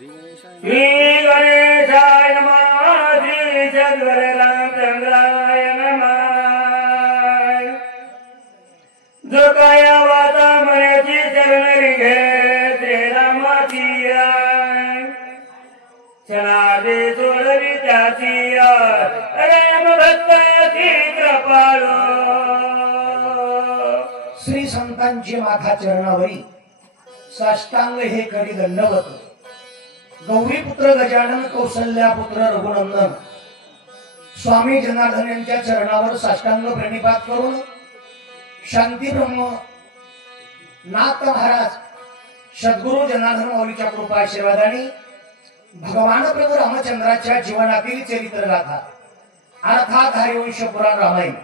श्री गणेशाय नमः श्री सद्गुरुरामचंद्राय नमः। जो काय वाचा मनाची चरण घे श्रीरामाची क्षणादे सोडवी त्याची राम भक्ताची कृपाळो। श्री संतांची माथा चरणावरी साष्टांग हे करी दंडवत। गौरीपुत्र गजानन कौसल्या पुत्र रघुनंदन स्वामी जनार्दन यांच्या चरणावर साष्टांग प्रणिपात करून शांती ब्रह्म नाथ महाराज सद्गुरु जनार्दन माऊलीच्या कृपा आशीर्वादाने भगवान प्रभू रामचंद्राच्या जीवनातील चरित्र गाथा अर्थात हरिवंश पुराण रामायण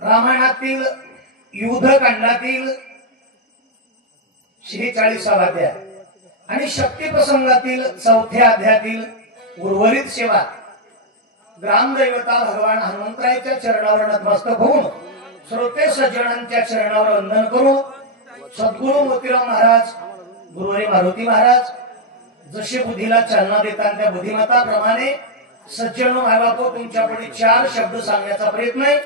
रामायणातील युद्धकांडातील 46 अध्याय आणि शक्ती प्रसंगातील 4थ्या अध्यायातील उर्वरित सेवा ग्रामदैवता भगवान हनुमंतरायाच्या चरणावर नतमस्तक होऊन श्रोते सज्जनांच्या चरणावर वंदन करून सद्गुरु मोतीराम महाराज गुरुहरी मारुती महाराज जशी बुद्धीला चालना देतात त्या बुद्धिमत्ताप्रमाणे सज्जनो मायबापो तुमच्या पुढे 4 शब्द सांगण्याचा प्रयत्न आहे।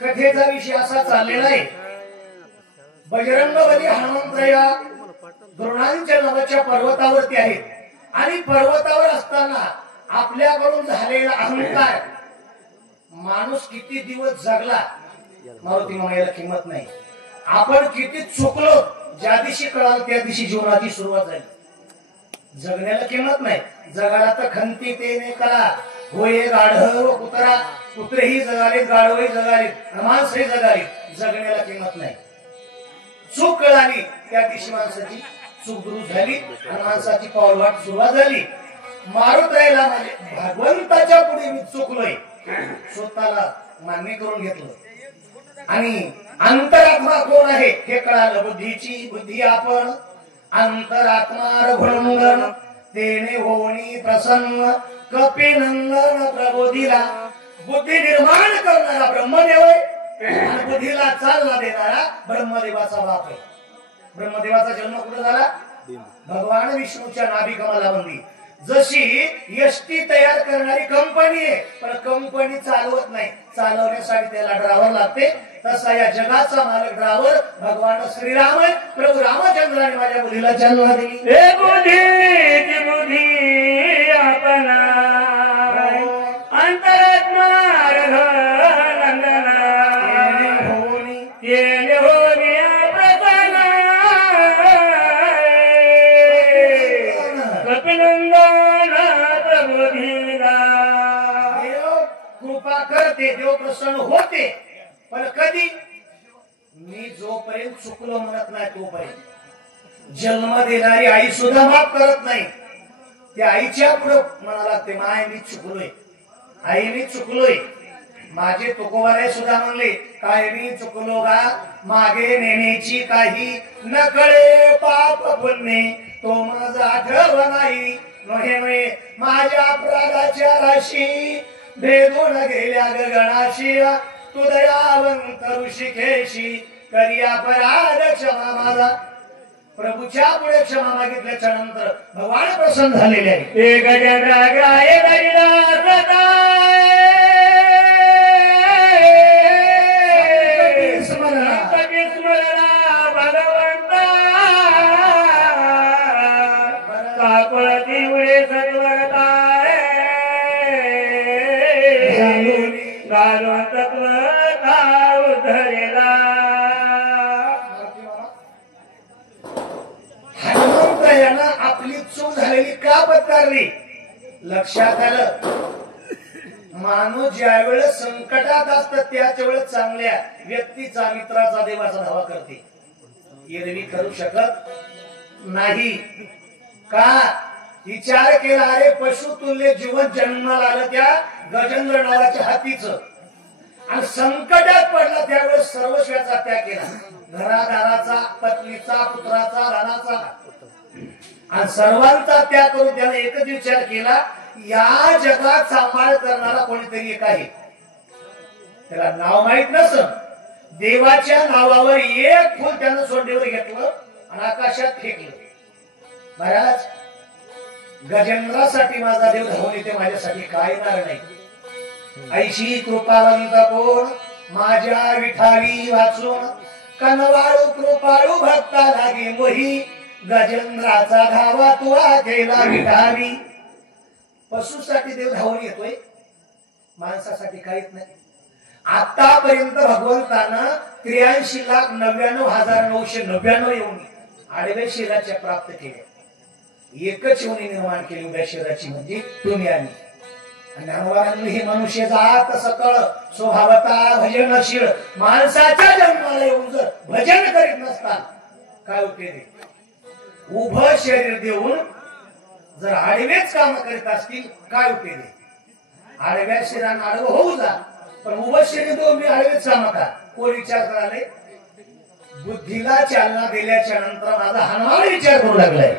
कथेचा विषय असा चाललेला आहे, बजरंगबली हनुमंतराया द्रोणांच्या नावाच्या पर्वतावरती आहेत आणि पर्वतावर असताना आपल्याकडून झालेला अहंकार, माणूस किती दिवस जगला मारुती मामाला किंमत नाही, आपण किती चुकलो ज्या दिवशी कळाल त्या दिवशी जीवनाची सुरुवात झाली, जगण्याला किंमत नाही। जगाला तर खंती ते कला होय गाढव कुत्रा कुत्रेही जगाले गाढवही जगाले माणसही जगाले, जगण्याला किंमत नाही। चूक कळाली त्या दिवशी माणसाची चूक दुरुस्त झाली आणि माणसाची पावलवाट सुरुवात झाली। मारुत राहिला म्हणजे भगवंताच्या पुढे मी चुकलोय स्वतःला मान्य करून घेतलं आणि अंतरात्मा कोण आहे हे कळालं। बुद्धीची बुद्धी आपण अंतरात्मा रघुनंदन तेने होणी प्रसन्न कपिनंदन प्रबोधीला। बुद्धी निर्माण करणारा ब्रह्मदेव आहे आणि बुद्धीला चालना देणारा ब्रह्मदेवाचा बाप आहे। ब्रह्मदेवाचा जन्म कुठे झाला? भगवान विष्णूच्या नाभी कमलामध्ये। जशी एसटी तयार करणारी कंपनी आहे पण कंपनी चालवत नाही, चालवण्यासाठी त्याला ड्रायव्हर लागते, तसा या जगाचा मालक ड्रायव्हर भगवान श्रीराम आहे। प्रभू रामचंद्राने माझ्या बुद्धीला जन्म दिली। हे बुद्धी बुद्धी आपला अंतरात्मा रघुनंदना येणे होणी प्रसन्न कपिनंदन प्रबोधीला। देव कृपा करते, देव प्रसन्न होते, पण कधी? मी जोपर्यंत चुकलो म्हणत नाही तोपर्यंत। जन्म देणारी आई सुद्धा माफ करत नाही, त्या आईच्या पुढे म्हणा लागते माय मी चुकलोय, आई मी चुकलोय। माझे तुकोबाराय सुद्धा म्हणले काय मी चुकलो गा मागे नेण्याची काही न कळे पाप पुण्य तो माझा आठव नाही। नोहे नोहे माझ्या अपराधाच्या राशी भेदून गेल्या गगनाशी तू दयावंत ऋषिकेशी करी अपराध क्षमा माझा। प्रभूच्या पुढे क्षमा मागितल्याच्या नंतर भगवान प्रसन्न झालेले आहे। एक गजराग्राय हनुमंतरायानं आपली चूक झालेली का पत्कारली? लक्षात आलं, माणूस ज्या वेळेस संकटात असतात त्याच वेळेस चांगल्या व्यक्तीचा मित्राचा देवाचा धावा करते, एरवी करू शकत नाही का? विचार केला अरे पशुतुल्य जीवन जन्माला आलं त्या गजेंद्र नावाच्या हातीचं आणि संकटात पडला त्यावेळेस सर्वस्वाचा त्याग केला, घरादाराचा पत्नीचा पुत्राचा राणाचा आणि सर्वांचा त्याग करून त्याने एकच विचार केला या जगात सांभाळ करणारा कोणीतरी एक आहे, त्याला नाव माहित नसं, देवाच्या नावावर एक फूल त्यानं सोंडेवर घेतलं आणि आकाशात फेकलं। महाराज गजेंद्रासाठी माझा देव धावून येते, माझ्यासाठी काय येणार नाही. ऐशी कृपावंत कोण माझ्या विठावी वाचून, कनवाळू कृपाळू भक्ता लागे मोही, गजेंद्राचा धावा तुला केला विठावी. पशुसाठी देव धावून येतोय, माणसासाठी काहीच नाही. आतापर्यंत भगवंतानं 83,99,999 येऊन आडव्या शिराच्या प्राप्त केल्या. एकच योनी निर्माण केली उभ्या शिराची, म्हणजे तुम्ही आणि ज्ञानवारांनी हे मनुष्य जात सकळ स्वभावता भजनशील. माणसाच्या जन्माला येऊन जर भजन करीत नसतात काय उपयोग? उभं शरीर देऊन जर आडवेच काम करीत असतील काय उपयोग? आडव्या शरीरानं आडवं होऊ जा, पण उभं शरीर देऊन मी आडवेच काम का? कोण विचार करायला? बुद्धीला चालना दिल्याच्या नंतर माझा हनुमान विचार करू लागलाय.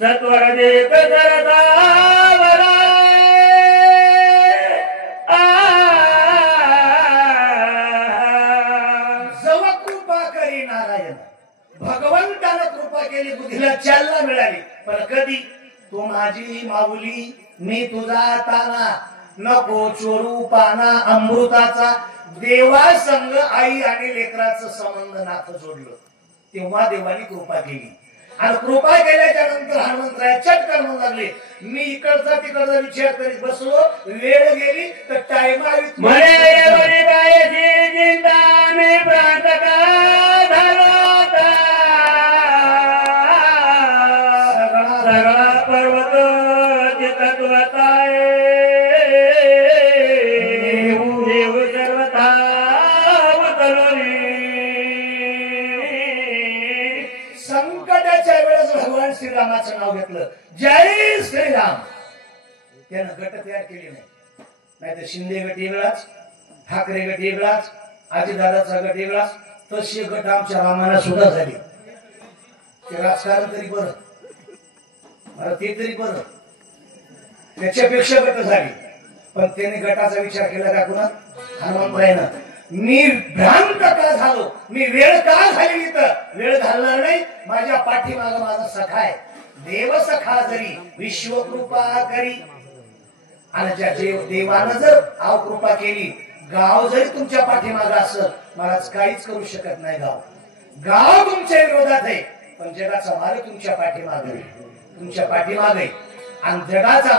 सत्वर देत जवा कृपा करी नारायण, भगवंतानं कृपा केली, बुद्धीला चालना मिळाली. पण कधी? तू माझी माऊली, मी तुझा ताना, नको चोरू पाना अमृताचा. देवा संग आई आणि लेकराचं संबंध नातं जोडलं, तेव्हा देवानी कृपा केली. आणि कृपा केल्याच्या नंतर हनुमंतराय चटकन म्हणू लागले, मी इकडचा तिकडचा विचार करीत बसलो, वेळ गेली तर टाइम सगळा पर्वत देव सर्वथा संकटाच्या वेळेस भगवान श्रीरामाचं नाव घेतलं, जय श्रीराम. त्यानं गट तयार केले नाही, नाहीतर शिंदे गट वेगळाच, ठाकरे गट वेगळाच, आजीदादाचा गट वेगळाच. तसे गट आमच्या रामाला सुद्धा झाले. ते राजकारण तरी बरं, मला ते तरी बरं, त्याच्यापेक्षा गट झाली. पण त्याने गटाचा विचार केला का कुणा? हनुमंतरायनं. मी भ्रांत का झालो, मी वेळ का झाली इथं? वेळ घालणार नाही. माझ्या पाठीमाग माझा सखा आहे, देव सखा जरी विश्वकृपा करी. आणि ज्या देवानं जर कृपा केली, गाव जरी तुमच्या पाठीमाग असं, मला काहीच करू शकत नाही. गाव तुमच्या विरोधात आहे, पण जगाचा मालक तुमच्या पाठीमाग आहे, तुमच्या पाठीमाग आहे. आणि जगाचा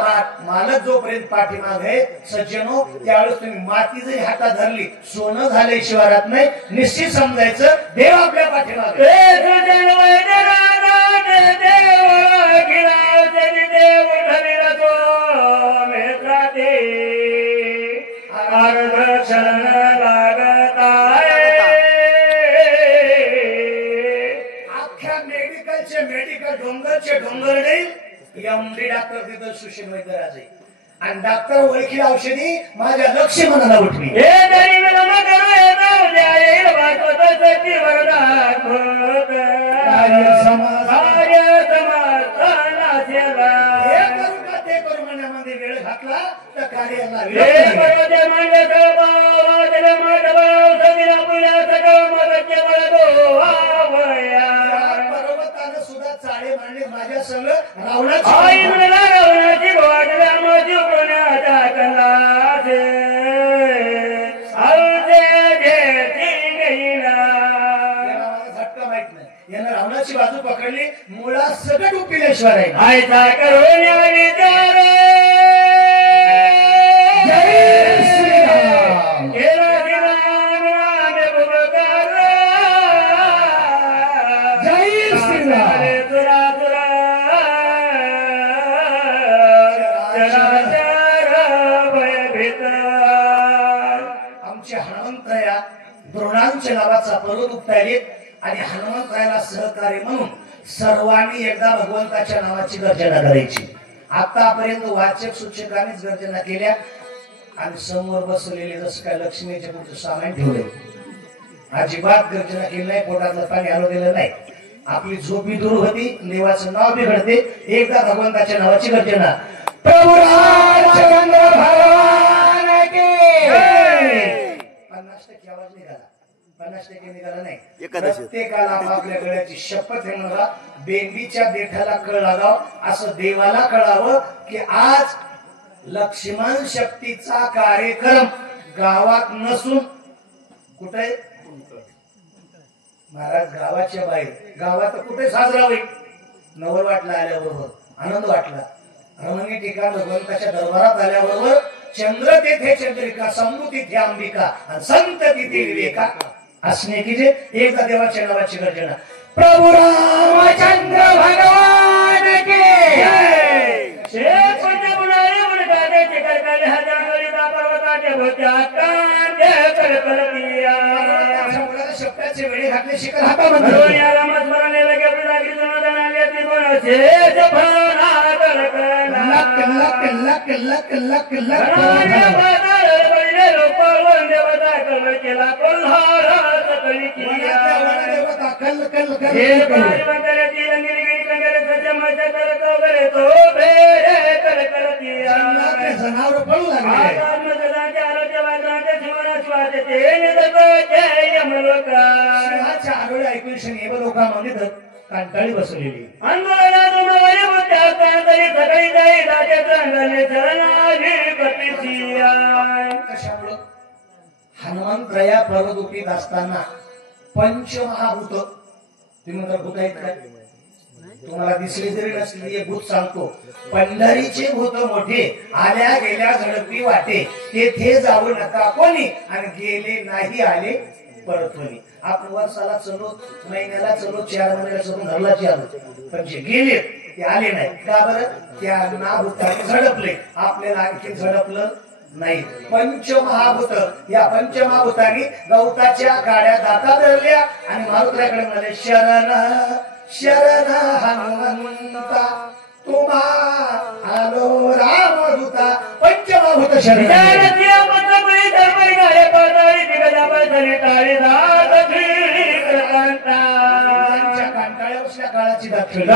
मालक जोपर्यंत पाठीमाग आहे सज्जनो, त्यावेळेस तुम्ही माती जरी हातात धरली, सोनं झाले शिवारात नाही, निश्चित समजायचं देव आपल्या पाठीमाग. अख्ख्या मेडिकल डोंगरचे डोंगर नाही, एमडी डॉक्टर तिथं सुशील वैद्यराज आहे. आणि डॉक्टर ओळखीला औषधी माझ्या लक्ष मनाला उठली. ते करू मनामध्ये वेळ घातला तर कार्याला पर्वतानं सुद्धा चाळे मांडले माझ्या संग रावणाची झटका माहित नाही. यानं रावणाची बाजू पकडली, मुळा सगळं उपिलेश्वर आहे. द्रोणांच्या नावाचा पर्वत उपटायले आणि हनुमंतरायाला सहकार्य म्हणून सर्वांनी एकदा भगवंताच्या नावाची गर्जना करायची. आतापर्यंत वाचक सूचकांनीच गर्जना केल्या आणि समोर बसलेले जसं काय लक्ष्मीच्या पुढचं सामान ठेवले, अजिबात गर्जना केली नाही, पोटातलं पाणी आलं गेलं नाही. आपली झोपी दूर होती, देवाचं नाव बिघडते. एकदा भगवंताच्या नावाची गर्जना. प्रभू रामचंद्र भगवान की 50% आवाज निघाला, 50% निघाला नाही. प्रत्येकाला आपापल्या गळ्याची शपथ आहे म्हणा. बेंबीच्या देठाला कळ लागाव, असं देवाला कळावं की आज लक्ष्मण शक्तीचा कार्यक्रम गावात नसून कुठे महाराज गावाच्या बाहेर, गावात कुठे साजरा होईल. नवल वाटला आल्याबरोबर आनंद वाटला. रमणीय ठिकाण भगवंताच्या दरबारात आल्याबरोबर चंद्र तेथे चंद्रिका, शंभू तिथे अंबिका आणि संत तिथे विवेका असणे की जे एकदा देवाच्या नावाची गर्जना. प्रभू रामचंद्र भगवान की शब्दाचे वेळे घातले शिखर हातामध्ये लक लक लक लक लक जनावर पळू लागले. सिंहाच्या आरोळी ऐकून शनी लोकांमध्ये कंटाळी बसलेली. कशामुळं हनुमंतराया पर्वतोपीत असताना पंचमहाभूत, तुम्ही तर भूत आहेत का? तुम्हाला दिसली जरी नसली एक भूत सांगतो. पंढरीचे भूत मोठे, आल्या गेल्या झडपी वाटे, तेथे जाऊ नका कोणी, आणि गेले नाही आले परत कोणी. आपण वर्षाला चलो, महिन्याला चलो, 4 महिन्याला चलो, घरलाची आलो, पण जे गेले ते आले नाही. का बरं? त्यांना भूताने झडपले, आपल्याला आणखी झडपलं नाही. पंचमहाभूत, या पंचमहाभूतांनी गवताच्या गाड्या दाता धरल्या आणि मारुतीकडे म्हणाले, शरण शरण हनुमंता तुम्हा आलो रामदूता. पंचमहाभूत शरण काळाची दाखल